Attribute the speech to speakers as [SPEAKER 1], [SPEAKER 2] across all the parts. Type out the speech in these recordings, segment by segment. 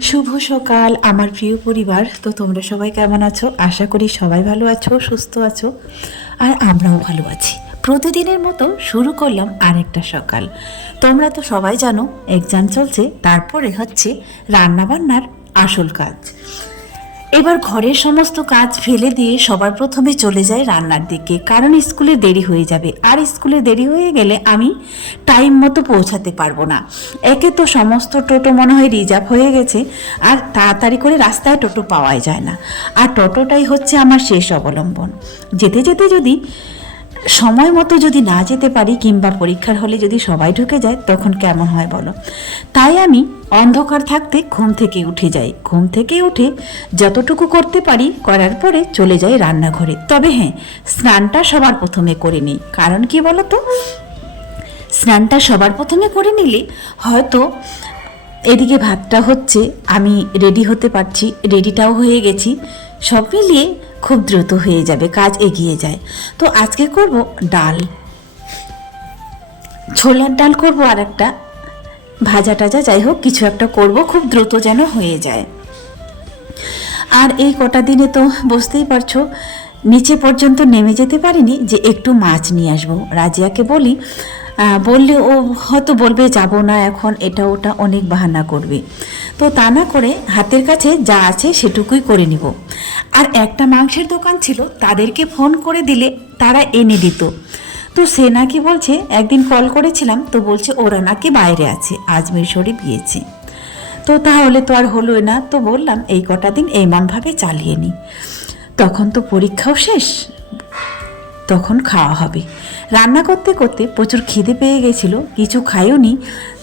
[SPEAKER 1] শুভ সকাল, আমার প্রিয় পরিবার। তো তোমরা সবাই কেমন আছো? আশা করি সবাই ভালো আছো, সুস্থ আছো, আর আমরাও ভালো আছি। প্রতিদিনের মতো শুরু করলাম আরেকটা সকাল। তোমরা তো সবাই জানো এক্সাম চলছে, তারপরে হচ্ছে রান্নাবান্নার আসল কাজ। এবার ঘরের সমস্ত কাজ ফেলে দিয়ে সবার প্রথমে চলে যায় রান্নার দিকে, কারণ স্কুলে দেরি হয়ে যাবে। আর স্কুলে দেরি হয়ে গেলে আমি টাইম মতো পৌঁছাতে পারব না। একে তো সমস্ত টোটো মনে হয় রিজার্ভ হয়ে গেছে, আর তাড়াতাড়ি করে রাস্তায় টোটো পাওয়াই যায় না। আর টোটোটাই হচ্ছে আমার শেষ অবলম্বন। যেতে যেতে যদি সময় মতো যদি না যেতে পারি কিংবা পরীক্ষার হলে যদি সবাই ঢুকে যায়, তখন কেমন হয় বলো? তাই আমি অন্ধকার থাকতে ঘুম থেকে উঠে যাই। ঘুম থেকে উঠে যতটুকু করতে পারি করার পরে চলে যাই রান্নাঘরে। তবে হ্যাঁ স্নানটা সবার প্রথমে করে নিই। কারণ কি বলো তো স্নানটা সবার প্রথমে করে নিলে হয়তো এদিকে ভাতটা হচ্ছে, আমি রেডি হতে পারছি রেডিটাও হয়ে গেছি। সব মিলিয়ে খুব দ্রুত হয়ে যাবে, কাজ এগিয়ে যায়। তো আজকে করব ডাল। ছোলার ডাল করব আর একটা ভাজা টাজা, যাই হোক, কিছু একটা করব, খুব দ্রুত যেন হয়ে যায়। আর এই কটা দিনে তো বুঝতেই পারছ, নিচে পর্যন্ত নেমে যেতে পারিনি যে একটু মাছ নিয়ে আসব। রাজিয়াকে বলি বললে ও হয়তো বলবে, যাব না এখন, এটা ওটা অনেক বাহানা করবে। তো তা না করে হাতের কাছে যা আছে সেটুকুই করে নিব। আর একটা মাংসের দোকান ছিল, তাদেরকে ফোন করে দিলে তারা এনে দিত। তো সে নাকি বলছে, একদিন কল করেছিলাম, তো বলছে ওরা নাকি বাইরে আছে, আজমির শরীফ গিয়েছে। তো তাহলে তো আর হলো না, তো বললাম, এই কটা দিন এমনভাবে চালিয়ে নিই তখন তো পরীক্ষাও শেষ, তখন খাওয়া হবে। রান্না করতে করতে প্রচুর খিদে পেয়ে গেছিল, কিছু খাইও নি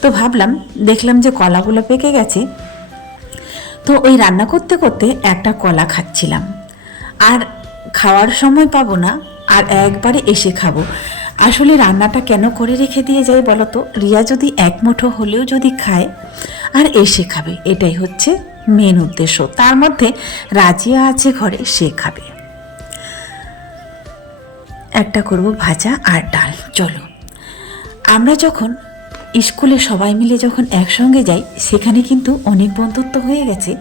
[SPEAKER 1] তো ভাবলাম, দেখলাম যে কলাগুলো পেকে গেছে তো ওই রান্না করতে করতে একটা কলা খাচ্ছিলাম। আর খাওয়ার সময় পাবো না, আর একবারে এসে খাব। আসলে রান্নাটা কেন করে রেখে দিয়ে যাই বলো তো রিয়া যদি এক মুঠো হলেও যদি খায়, আর এসে খাবে। এটাই হচ্ছে মেন উদ্দেশ্য। তার মধ্যে রাজিয়া আছে ঘরে, সে খাবে। একটা করব ভাজা আর ডাল। চলো। আমরা যখন স্কুলে সবাই মিলে যখন একসঙ্গে যাই, সেখানে কিন্তু অনেক বন্ধুত্ব হয়ে গেছে।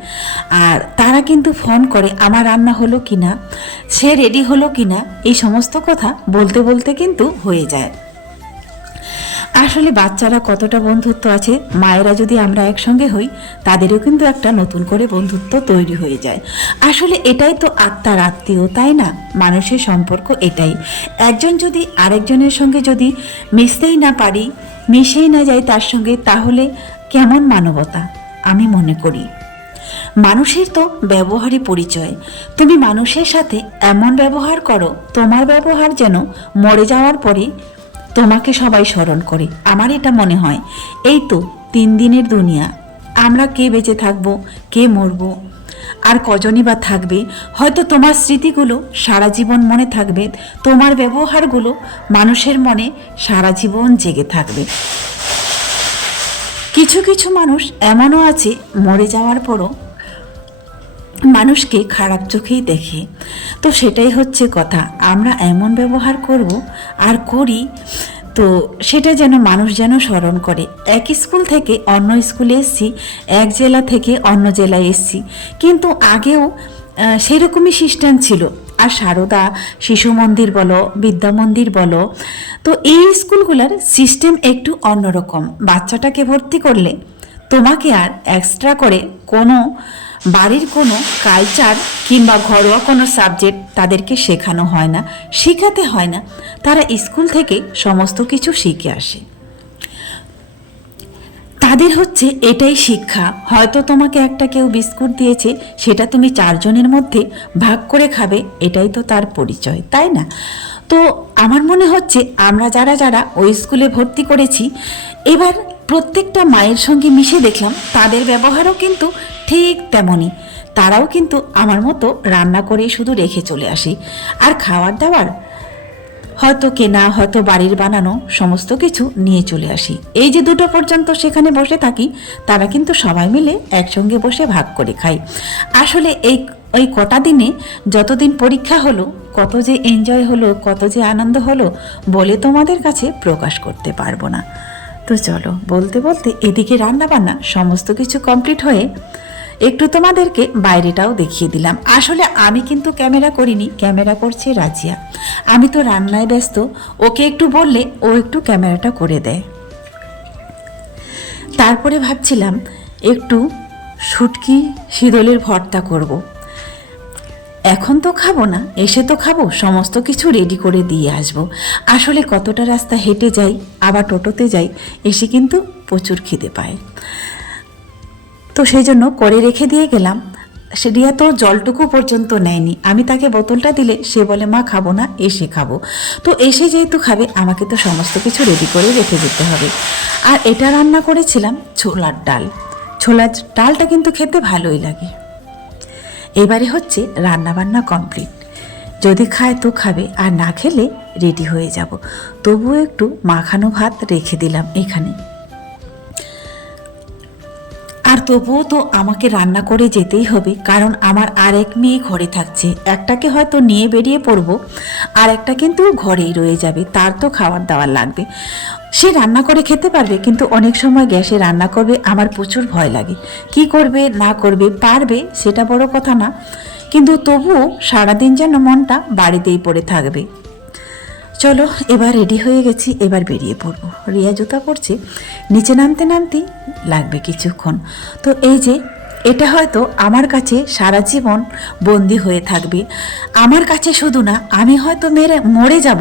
[SPEAKER 1] আর তারা কিন্তু ফোন করে, আমার রান্না হলো কি না? সে রেডি হলো কি না? এই সমস্ত কথা বলতে বলতে কিন্তু হয়ে যায়। আসলে বাচ্চারা কতটা বন্ধুত্ব আছে, মায়েরা যদি আমরা একসঙ্গে হই, তাদেরও কিন্তু একটা নতুন করে বন্ধুত্ব তৈরি হয়ে যায়। আসলে এটাই তো আত্মার আত্মীয়, তাই না? মানুষের সম্পর্ক এটাই। একজন যদি আরেকজনের সঙ্গে যদি মিশতেই না পারি মিশেই না যায় তার সঙ্গে, তাহলে কেমন মানবতা? আমি মনে করি। মানুষের তো ব্যবহারই পরিচয়। তুমি মানুষের সাথে এমন ব্যবহার করো, তোমার ব্যবহার যেন মরে যাওয়ার পরে তোমাকে সবাই স্মরণ করে। আমার এটা মনে হয়। এই তো তিন দিনের দুনিয়া। আমরা কে বেঁচে থাকব, কে মরবো? আর কজনই বা থাকবে? হয়তো তোমার স্মৃতিগুলো সারা জীবন মনে থাকবে, তোমার ব্যবহারগুলো মানুষের মনে সারা জীবন জেগে থাকবে। কিছু কিছু মানুষ এমনও আছে, মরে যাওয়ার পরও মানুষকে খারাপ চোখেই দেখে। তো সেটাই হচ্ছে কথা, আমরা এমন ব্যবহার করব আর করি তো সেটা যেন মানুষ যেন স্মরণ করে। এক স্কুল থেকে অন্য স্কুলে এসছি, এক জেলা থেকে অন্য জেলায় এসছি। কিন্তু আগেও সেরকমই সিস্টেম ছিল। আর সারদা, শিশু মন্দির বলো, বিদ্যা মন্দির বলো, তো এই স্কুলগুলোর সিস্টেম একটু অন্যরকম। বাচ্চাটাকে ভর্তি করলে তোমাকে আর এক্সট্রা করে কোনো বাড়ির কোনো কালচার কিংবা ঘরোয়া কোনো সাবজেক্ট তাদেরকে শেখানো হয় না, শেখাতে হয় না। তারা স্কুল থেকে সমস্ত কিছু শিখে আসে। তাদের হচ্ছে এটাই শিক্ষা, হয়তো তোমাকে একটা কেউ বিস্কুট দিয়েছে, সেটা তুমি চারজনের মধ্যে ভাগ করে খাবে, এটাই তো তার পরিচয়, তাই না? তো আমার মনে হচ্ছে আমরা যারা যারা ওই স্কুলে ভর্তি করেছি, এবার প্রত্যেকটা মায়ের সঙ্গে মিশে দেখলাম, তাদের ব্যবহারও কিন্তু ঠিক তেমনই। তারাও কিন্তু আমার মতো রান্না করেই শুধু রেখে চলে আসি। আর খাওয়ার দাওয়ার, হয়তো কেনা, হয়তো বাড়ির বানানো সমস্ত কিছু নিয়ে চলে আসি। এই যে দুটো পর্যন্ত সেখানে বসে থাকি, তারা কিন্তু সবাই মিলে একসঙ্গে বসে ভাগ করে খাই। আসলে এই, ওই কটা দিনে যতদিন পরীক্ষা হলো, কত যে এনজয় হলো, কত যে আনন্দ হলো, বলে তোমাদের কাছে প্রকাশ করতে পারব না। তো চলো, বলতে বলতে এদিকে রান্না বান্না সমস্ত কিছু কমপ্লিট হয়ে একটু তোমাদেরকে বাইরেটাও দেখিয়ে দিলাম। আসলে আমি কিন্তু ক্যামেরা করিনি, ক্যামেরা করছে রাজিয়া। আমি তো রান্নায় ব্যস্ত, ওকে একটু বললে ও একটু ক্যামেরাটা করে দেয়। তারপরে ভাবছিলাম, একটু শুটকি শীতলের ভর্তা করব। এখন তো খাব না, এসে তো খাব, সমস্ত কিছু রেডি করে দিয়ে আসব। আসলে কতটা রাস্তা হেঁটে যাই, আবার টোটোতে যাই, এসে কিন্তু প্রচুর খিদে পায়। তো সেই জন্য করে রেখে দিয়ে গেলাম। সে রিয়া তো জলটুকু পর্যন্ত নেয়নি। আমি তাকে বোতলটা দিলে সে বলে, মা, খাব না, এসে খাব। তো এসে যেহেতু খাবে, আমাকে তো সমস্ত কিছু রেডি করে রেখে যেতে হবে। আর এটা রান্না করেছিলাম ছোলার ডাল। ছোলার ডালটা কিন্তু খেতে ভালোই লাগে। এবারে হচ্ছে রান্না বান্না কমপ্লিট যদি খায় তো খাবে, আর না খেলে রেডি হয়ে যাব। তবুও একটু মাখানো ভাত রেখে দিলাম এখানে। তবুও তো আমাকে রান্না করে যেতেই হবে, কারণ আমার আর এক মেয়ে ঘরে থাকছে। একটাকে হয়তো নিয়ে বেরিয়ে পড়ব আর একটা কিন্তু ঘরেই রয়ে যাবে, তার তো খাবার দাবার লাগবে। সে রান্না করে খেতে পারবে, কিন্তু অনেক সময় গ্যাসে রান্না করবে, আমার প্রচুর ভয় লাগে। কি করবে, না করবে, পারবে, সেটা বড় কথা না, কিন্তু তবুও সারাদিন যেন মনটা বাড়িতেই পড়ে থাকবে। চলো, এবার রেডি হয়ে গেছি, এবার বেরিয়ে পড়ব। রিয়া জুতা পরছে, নিচে নামতে নামতেই লাগবে কিছুক্ষণ। তো এই যে, এটা হয়তো আমার কাছে সারা জীবন বন্দি হয়ে থাকবে। আমার কাছে শুধু না, আমি হয়তো মেরে, মরে যাব,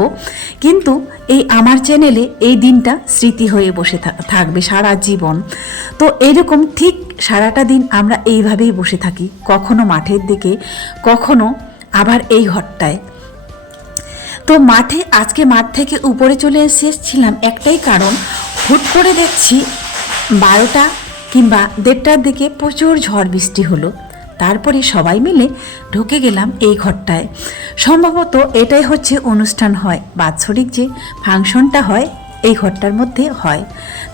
[SPEAKER 1] কিন্তু এই আমার চ্যানেলে এই দিনটা স্মৃতি হয়ে বসে থাকবে সারা জীবন। তো এরকম ঠিক সারাটা দিন আমরা এইভাবেই বসে থাকি, কখনো মাঠের দিকে, কখনো আবার এই ঘরটায়। তো মাঠে আজকে মাঠ থেকে উপরে চলে এসেছিলাম। একটাই কারণ, হুট করে দেখছি বারোটা কিংবা দেড়টার দিকে প্রচুর ঝড় বৃষ্টি হলো। তারপরে সবাই মিলে ঢুকে গেলাম এই ঘরটায়। সম্ভবত এটাই হচ্ছে অনুষ্ঠান হয়, বাৎসরিক যে ফাংশনটা হয়, এই ঘরটার মধ্যে হয়।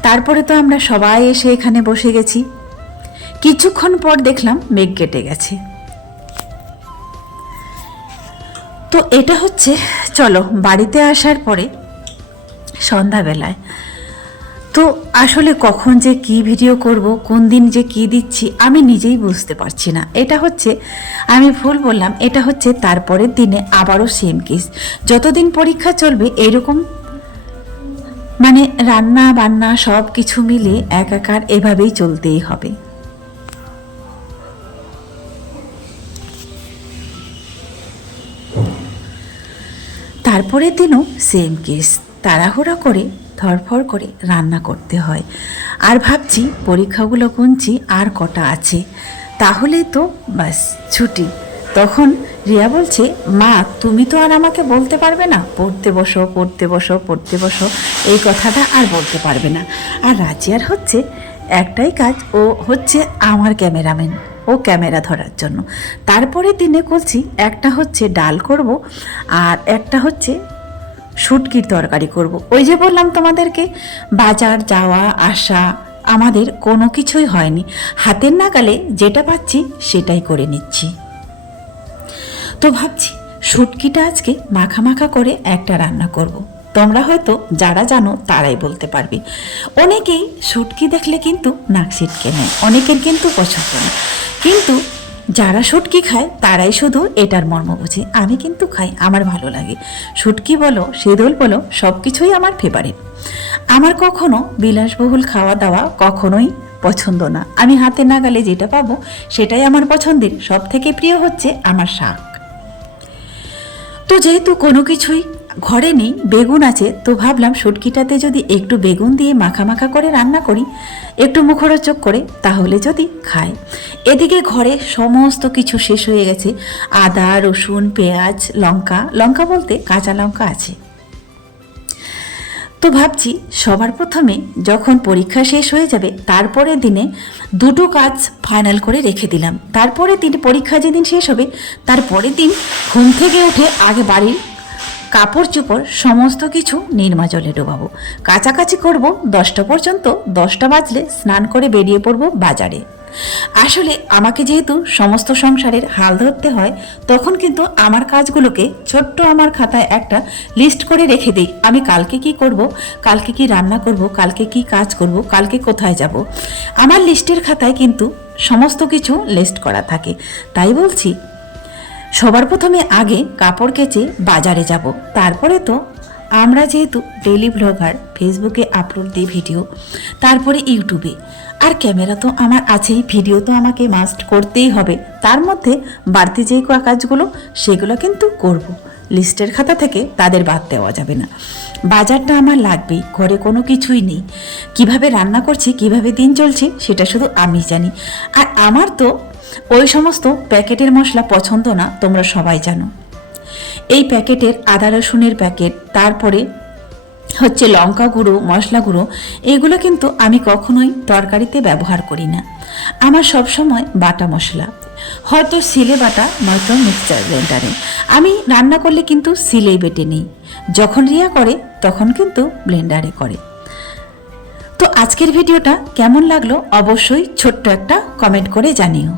[SPEAKER 1] তারপরে তো আমরা সবাই এসে এখানে বসে গেছি। কিছুক্ষণ পর দেখলাম মেঘ কেটে গেছে। তো এটা হচ্ছে, চলো, বাড়িতে আসার পরে সন্ধ্যাবেলায়। তো আসলে কখন যে কি ভিডিও করব, কোন দিন যে কি দিচ্ছি, আমি নিজেই বুঝতে পারছি না। এটা হচ্ছে, আমি ভুল বললাম, এটা হচ্ছে তারপরের দিনে আবারও সেম কেস যতদিন পরীক্ষা চলবে, এরকম মানে রান্না বান্না সব কিছু মিলে একাকার এভাবেই চলতেই হবে। তারপরের দিনও সেম কেস তাড়াহুড়া করে, ধরফর করে রান্না করতে হয়। আর ভাবছি পরীক্ষাগুলো গুনছি আর কটা আছে। তাহলেই তো বাস ছুটি। তখন রিয়া বলছে, মা, তুমি তো আর আমাকে বলতে পারবে না, পড়তে বসো পড়তে বসো পড়তে বসো। এই কথাটা আর বলতে পারবে না। আর রাজিয়ার হচ্ছে, একটাই কাজ, ও হচ্ছে আমার ক্যামেরাম্যান। ও ক্যামেরা ধরার জন্য। তারপরে দিনে করছি একটা হচ্ছে ডাল করব আর একটা হচ্ছে শুটকির তরকারি করব। ওই যে বললাম তোমাদেরকে, বাজার যাওয়া, আসা আমাদের কোনো কিছুই হয়নি। হাতের নাগালে যেটা পাচ্ছি সেটাই করে নিচ্ছি। তো ভাবছি শুটকিটা আজকে মাখা মাখা করে একটা রান্না করব। তোমরা হয়তো যারা জানো তারাই বলতে পারবে। অনেকেই শুটকি দেখলে কিন্তু নাক সিটকে নেয়, অনেকের কিন্তু পছন্দ না। কিন্তু যারা শুটকি খায়, তারাই শুধু এটার মর্ম বুঝে, আমি কিন্তু খাই, আমার ভালো লাগে। শুটকি বলো সেদল বলো সব কিছুই আমার ফেভারিট আমার কখনো বিলাসবহুল খাওয়া দাওয়া কখনোই পছন্দ না। আমি হাতে নাগালে যেটা পাবো, সেটাই আমার পছন্দের। সব থেকে প্রিয় হচ্ছে আমার শাক। তো যেহেতু কোনো কিছুই ঘরে নেই, বেগুন আছে। তো ভাবলাম শুটকিটাতে যদি একটু বেগুন দিয়ে মাখা মাখা করে রান্না করি, একটু মুখরোচক করে, তাহলে যদি খায় এদিকে ঘরে সমস্ত কিছু শেষ হয়ে গেছে। আদা, রসুন, পেঁয়াজ, লঙ্কা লঙ্কা বলতে কাঁচা লঙ্কা আছে। তো ভাবছি সবার প্রথমে যখন পরীক্ষা শেষ হয়ে যাবে তারপরে দিনে দুটো কাজ ফাইনাল করে রেখে দিলাম। তারপরে দিন পরীক্ষা যেদিন শেষ হবে, তারপরের দিন ঘুম থেকে উঠে আগে বাড়ির কাপড় চোপড় সমস্ত কিছু নির্মা জলে ডোবাবো। কাছাকাছি করব দশটা পর্যন্ত, দশটা বাজলে স্নান করে বেরিয়ে পড়ব বাজারে। আসলে আমাকে যেহেতু সমস্ত সংসারের হাল ধরতে হয়, তখন কিন্তু আমার কাজগুলোকে ছোট্ট আমার খাতায় একটা লিস্ট করে রেখে দিই। আমি কালকে কি করব, কালকে কি রান্না করব, কালকে কি কাজ করব, কালকে কোথায় যাব। আমার লিস্টের খাতায় কিন্তু সমস্ত কিছু লিস্ট করা থাকে। তাই বলছি সবার প্রথমে আগে কাপড় কেচে বাজারে যাব। তারপরে তো আমরা যেহেতু ডেইলি ব্লগার ফেসবুকে আপলোড দিই ভিডিও তারপরে ইউটিউবে। আর ক্যামেরা তো আমার আছেই ভিডিও তো আমাকে মাস্ট করতেই হবে। তার মধ্যে বাড়তি যে কাজগুলো, সেগুলো কিন্তু করব। লিস্টের খাতা থেকে তাদের বাদ দেওয়া যাবে না। বাজারটা আমার লাগবেই, ঘরে কোনো কিছুই নেই। কীভাবে রান্না করছি, কীভাবে দিন চলছে, সেটা শুধু আমি জানি। আর আমার তো ওই সমস্ত প্যাকেটের মশলা পছন্দ না, তোমরা সবাই জানো। এই প্যাকেটের আদা রসুনের প্যাকেট, তারপরে হচ্ছে লঙ্কা গুঁড়ো, মশলা গুঁড়ো, এগুলো কিন্তু আমি কখনোই তরকারিতে ব্যবহার করি না। আমার সব সময় বাটা মশলা। হয়তো সিলে বাটা, নয়তো মিক্সচার ব্লেন্ডারে আমি রান্না করলে কিন্তু সিলেই বেটে নিই। যখন রিয়া করে, তখন কিন্তু ব্লেন্ডারে করে। তো আজকের ভিডিওটা কেমন লাগল অবশ্যই ছোট্ট একটা কমেন্ট করে জানিও।